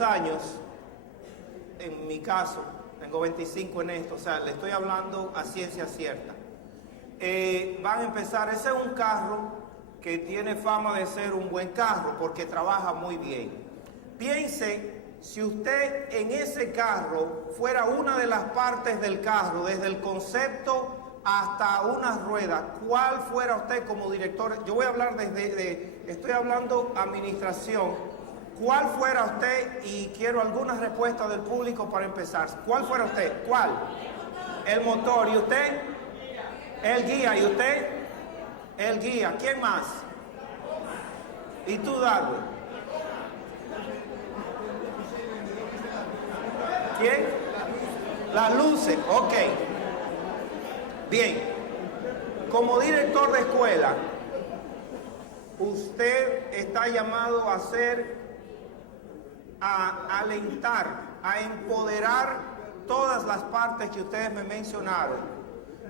años, en mi caso, tengo 25 en esto, o sea, le estoy hablando a ciencia cierta. Van a empezar, ese es un carro que tiene fama de ser un buen carro porque trabaja muy bien. Piense, si usted en ese carro fuera una de las partes del carro, desde el concepto hasta unas ruedas, ¿cuál fuera usted como director? Yo voy a hablar estoy hablando administración. ¿Cuál fuera usted? Y quiero algunas respuestas del público para empezar. ¿Cuál fuera usted? ¿Cuál? El motor. ¿Y usted? El guía. ¿Y usted? El guía. ¿Quién más? ¿Y tú, Darwin? ¿Quién? Las luces. Ok. Bien. Como director de escuela, usted está llamado a alentar, a empoderar todas las partes que ustedes me mencionaron.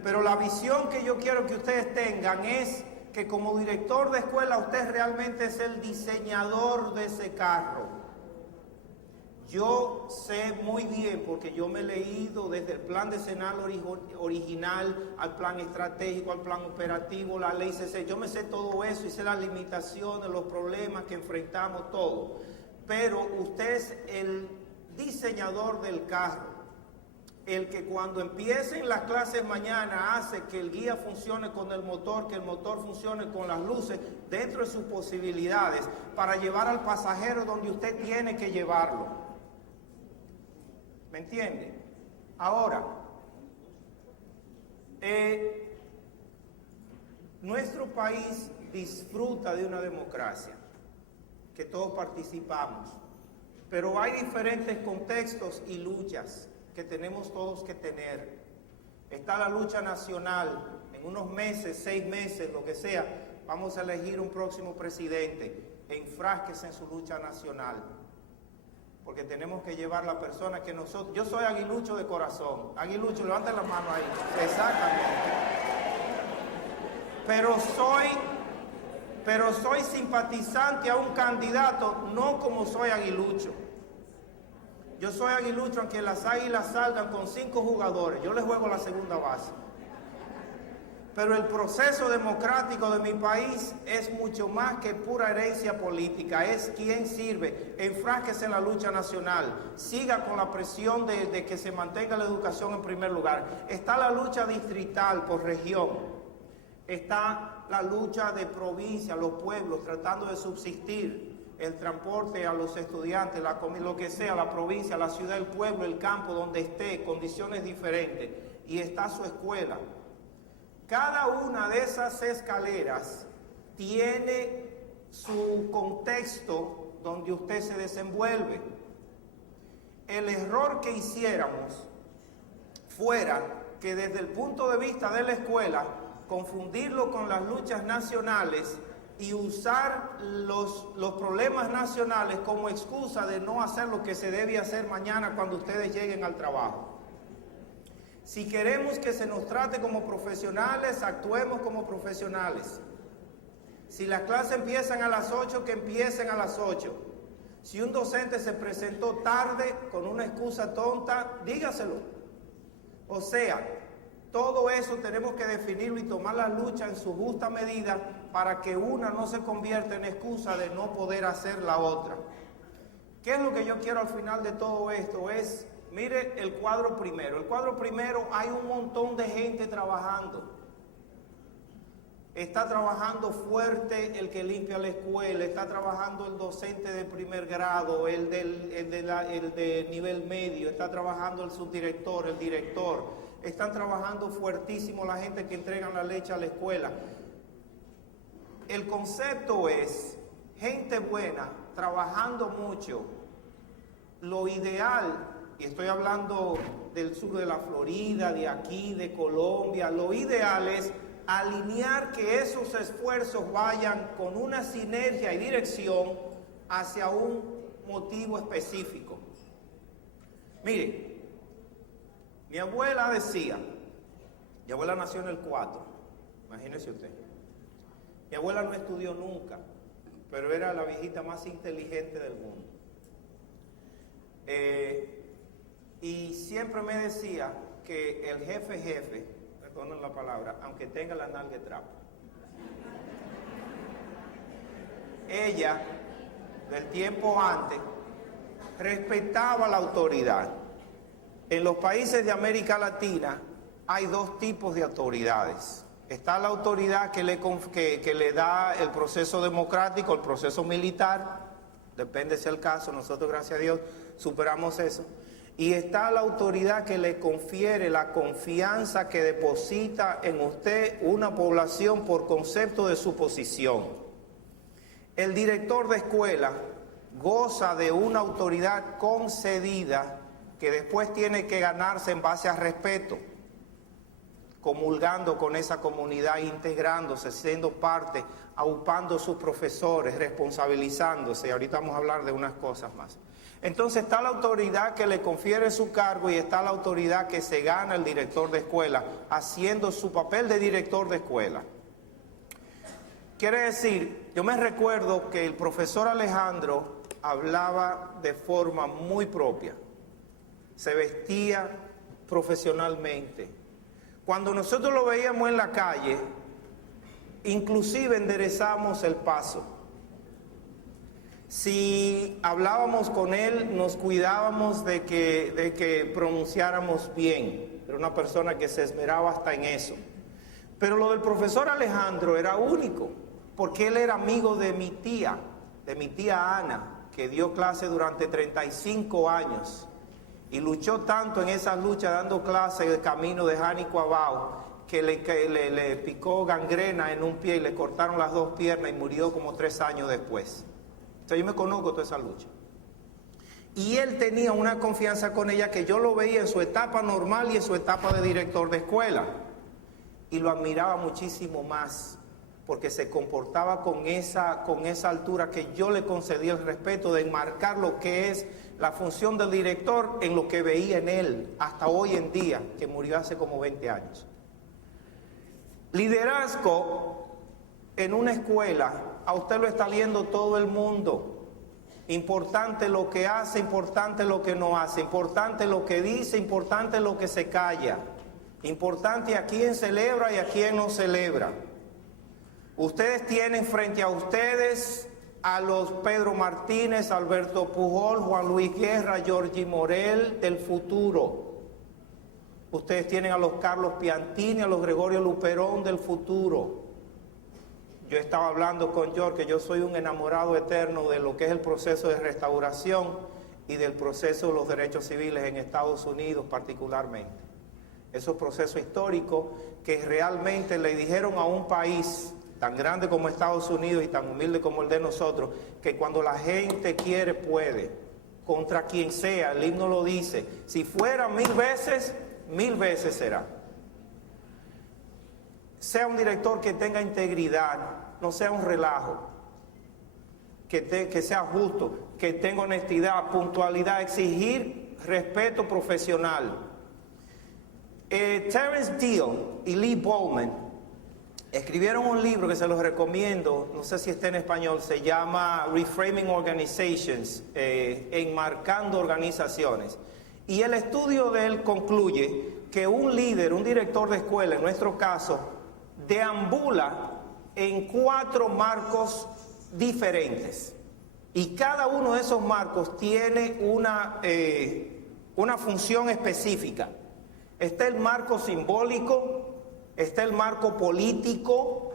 Pero la visión que yo quiero que ustedes tengan es que como director de escuela usted realmente es el diseñador de ese carro. Yo sé muy bien, porque yo me he leído desde el plan decenal original al plan estratégico, al plan operativo, la ley CC. Yo me sé todo eso y sé las limitaciones, los problemas que enfrentamos, todo. Pero usted es el diseñador del carro, el que cuando empiecen las clases mañana hace que el guía funcione con el motor, que el motor funcione con las luces, dentro de sus posibilidades, para llevar al pasajero donde usted tiene que llevarlo. ¿Me entiende? Ahora, nuestro país disfruta de una democracia, que todos participamos, pero hay diferentes contextos y luchas que tenemos todos que tener. Está la lucha nacional, en unos meses, 6 meses, lo que sea, vamos a elegir un próximo presidente. Enfrásquese en su lucha nacional, porque tenemos que llevar la persona que nosotros... Yo soy aguilucho de corazón. Aguilucho, levanten la mano ahí. Exactamente. Pero soy simpatizante a un candidato, no como soy aguilucho. Yo soy aguilucho aunque las Águilas salgan con 5 jugadores. Yo les juego la segunda base. Pero el proceso democrático de mi país es mucho más que pura herencia política. Es quien sirve. Enfrásquese en la lucha nacional. Siga con la presión de que se mantenga la educación en primer lugar. Está la lucha distrital por región. Está la lucha de provincia, los pueblos tratando de subsistir. El transporte a los estudiantes, la comida, lo que sea, la provincia, la ciudad, el pueblo, el campo, donde esté, condiciones diferentes. Y está su escuela. Cada una de esas escaleras tiene su contexto donde usted se desenvuelve. El error que hiciéramos fuera que desde el punto de vista de la escuela, confundirlo con las luchas nacionales y usar los problemas nacionales como excusa de no hacer lo que se debe hacer mañana cuando ustedes lleguen al trabajo. Si queremos que se nos trate como profesionales, actuemos como profesionales. Si las clases empiezan a las 8, que empiecen a las 8. Si un docente se presentó tarde con una excusa tonta, dígaselo. O sea, todo eso tenemos que definirlo y tomar la lucha en su justa medida para que una no se convierta en excusa de no poder hacer la otra. ¿Qué es lo que yo quiero al final de todo esto? Es, mire el cuadro primero. El cuadro primero, hay un montón de gente trabajando. Está trabajando fuerte el que limpia la escuela, está trabajando el docente de primer grado, el de nivel medio, está trabajando el subdirector, el director, están trabajando fuertísimo la gente que entregan la leche a la escuela. El concepto es gente buena, trabajando mucho. Lo ideal, y estoy hablando del sur de la Florida, de aquí, de Colombia, lo ideal es alinear que esos esfuerzos vayan con una sinergia y dirección hacia un motivo específico. Mire, mi abuela decía, mi abuela nació en el 4, imagínese usted. Mi abuela no estudió nunca, pero era la viejita más inteligente del mundo. y siempre me decía que el jefe, perdonen la palabra, aunque tenga la nalga de trapo. Ella, del tiempo antes, respetaba la autoridad. En los países de América Latina hay dos tipos de autoridades. Está la autoridad que le da el proceso democrático, el proceso militar, depende si es el caso, nosotros gracias a Dios superamos eso. Y está la autoridad que le confiere la confianza que deposita en usted una población por concepto de su posición. El director de escuela goza de una autoridad concedida que después tiene que ganarse en base a respeto, comulgando con esa comunidad, integrándose, siendo parte, aupando a sus profesores, responsabilizándose. Ahorita vamos a hablar de unas cosas más. Entonces está la autoridad que le confiere su cargo y está la autoridad que se gana el director de escuela, haciendo su papel de director de escuela. Quiere decir, yo me recuerdo que el profesor Alejandro hablaba de forma muy propia, se vestía profesionalmente. Cuando nosotros lo veíamos en la calle, inclusive enderezamos el paso. Si hablábamos con él, nos cuidábamos de que pronunciáramos bien. Era una persona que se esmeraba hasta en eso. Pero lo del profesor Alejandro era único, porque él era amigo de mi tía Ana, que dio clase durante 35 años. Y luchó tanto en esas luchas dando clases el camino de Jánico a Bao, que le picó gangrena en un pie y le cortaron las dos piernas y murió como 3 años después. O sea, yo me conozco toda esa lucha. Y él tenía una confianza con ella que yo lo veía en su etapa normal y en su etapa de director de escuela. Y lo admiraba muchísimo más, porque se comportaba con esa altura que yo le concedí el respeto de enmarcar lo que es la función del director en lo que veía en él hasta hoy en día, que murió hace como 20 años. Liderazgo en una escuela, a usted lo está viendo todo el mundo. Importante lo que hace, importante lo que no hace, importante lo que dice, importante lo que se calla, importante a quién celebra y a quién no celebra. Ustedes tienen frente a ustedes a los Pedro Martínez, Alberto Pujol, Juan Luis Guerra, Giorgi Morel del futuro. Ustedes tienen a los Carlos Piantini, a los Gregorio Luperón del futuro. Yo estaba hablando con George que yo soy un enamorado eterno de lo que es el proceso de restauración y del proceso de los derechos civiles en Estados Unidos particularmente. Esos procesos históricos que realmente le dijeron a un país tan grande como Estados Unidos y tan humilde como el de nosotros, que cuando la gente quiere, puede, contra quien sea. El himno lo dice, si fuera 1000 veces será. Sea un director que tenga integridad, no sea un relajo, que sea justo, que tenga honestidad, puntualidad, exigir respeto profesional. Terence Deal y Lee Bowman escribieron un libro que se los recomiendo, no sé si está en español, se llama Reframing Organizations, enmarcando organizaciones. Y el estudio de él concluye que un líder, un director de escuela, en nuestro caso, deambula en 4 marcos diferentes. Y cada uno de esos marcos tiene una función específica. Está el marco simbólico, está el marco político.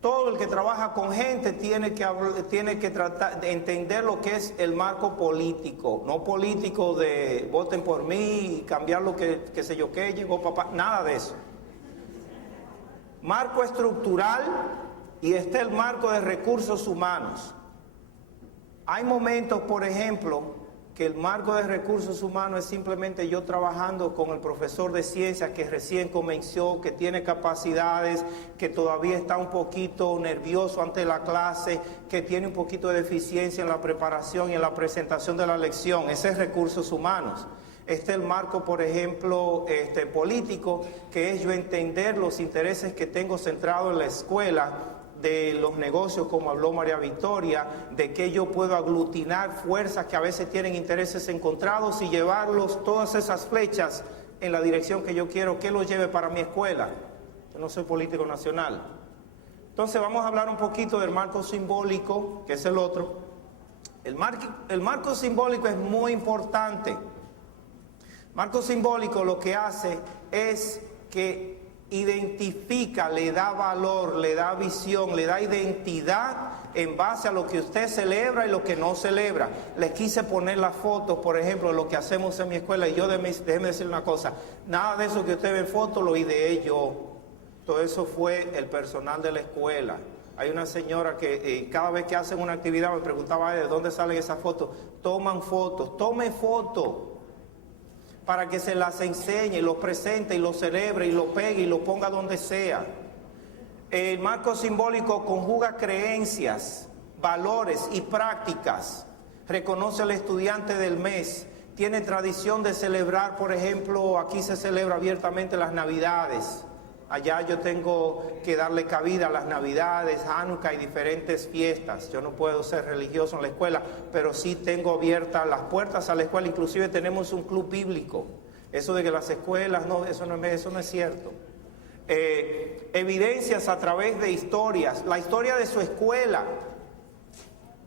Todo el que trabaja con gente tiene que tratar de entender lo que es el marco político, no político de voten por mí y cambiar lo que sé yo qué, llegó papá, nada de eso. Marco estructural y está el marco de recursos humanos. Hay momentos, por ejemplo, que el marco de recursos humanos es simplemente yo trabajando con el profesor de ciencias que recién comenzó, que tiene capacidades, que todavía está un poquito nervioso ante la clase, que tiene un poquito de deficiencia en la preparación y en la presentación de la lección. Ese es recursos humanos. Este es el marco, por ejemplo, político, que es yo entender los intereses que tengo centrado en la escuela de los negocios, como habló María Victoria, de que yo puedo aglutinar fuerzas que a veces tienen intereses encontrados y llevarlos, todas esas flechas, en la dirección que yo quiero que los lleve para mi escuela. Yo no soy político nacional. Entonces vamos a hablar un poquito del marco simbólico, que es el otro. El marco simbólico es muy importante. Marco simbólico lo que hace es que identifica, le da valor, le da visión, le da identidad en base a lo que usted celebra y lo que no celebra. Les quise poner las fotos, por ejemplo, de lo que hacemos en mi escuela, y yo déjeme decir una cosa, nada de eso que usted ve en foto lo ideé yo. Todo eso fue el personal de la escuela. Hay una señora que cada vez que hacen una actividad me preguntaba de dónde salen esas fotos. Toman fotos, tome fotos para que se las enseñe, los presente y los celebre y lo pegue y lo ponga donde sea. El marco simbólico conjuga creencias, valores y prácticas. Reconoce al estudiante del mes. Tiene tradición de celebrar, por ejemplo, aquí se celebra abiertamente las Navidades. Allá yo tengo que darle cabida a las Navidades, Hanukkah y diferentes fiestas. Yo no puedo ser religioso en la escuela, pero sí tengo abiertas las puertas a la escuela. Inclusive tenemos un club bíblico. Eso de que las escuelas, no, eso no es cierto. Evidencias a través de historias. La historia de su escuela.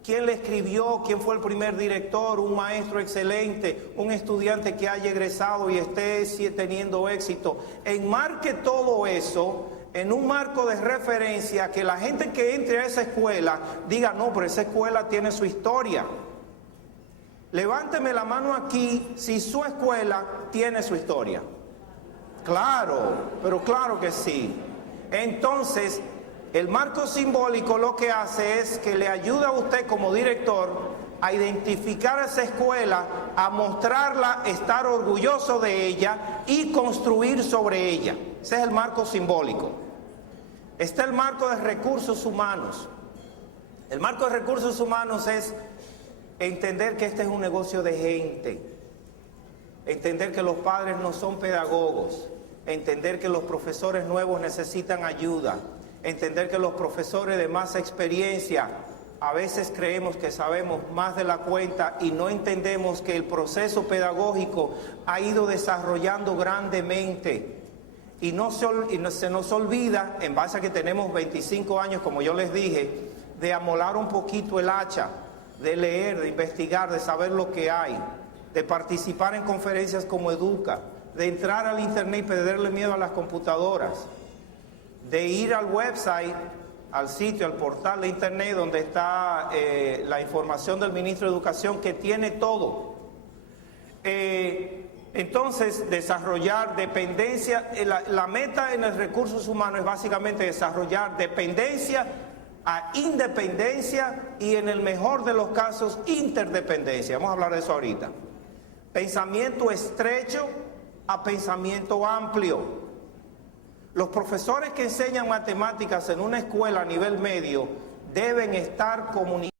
¿Quién le escribió? ¿Quién fue el primer director? Un maestro excelente, un estudiante que haya egresado y esté teniendo éxito. Enmarque todo eso en un marco de referencia, que la gente que entre a esa escuela diga, no, pero esa escuela tiene su historia. Levánteme la mano aquí si su escuela tiene su historia. Claro, pero claro que sí. Entonces, el marco simbólico lo que hace es que le ayuda a usted como director a identificar a esa escuela, a mostrarla, estar orgulloso de ella y construir sobre ella. Ese es el marco simbólico. Está el marco de recursos humanos. El marco de recursos humanos es entender que este es un negocio de gente, entender que los padres no son pedagogos, entender que los profesores nuevos necesitan ayuda, entender que los profesores de más experiencia a veces creemos que sabemos más de la cuenta y no entendemos que el proceso pedagógico ha ido desarrollando grandemente y se nos olvida, en base a que tenemos 25 años, como yo les dije, de amolar un poquito el hacha, de leer, de investigar, de saber lo que hay, de participar en conferencias como Educa, de entrar al internet y perderle miedo a las computadoras, de ir al website, al sitio, al portal de internet donde está la información del ministro de Educación, que tiene todo. Entonces, desarrollar dependencia, la meta en los recursos humanos es básicamente desarrollar dependencia a independencia y, en el mejor de los casos, interdependencia. Vamos a hablar de eso ahorita. Pensamiento estrecho a pensamiento amplio. Los profesores que enseñan matemáticas en una escuela a nivel medio deben estar comunicados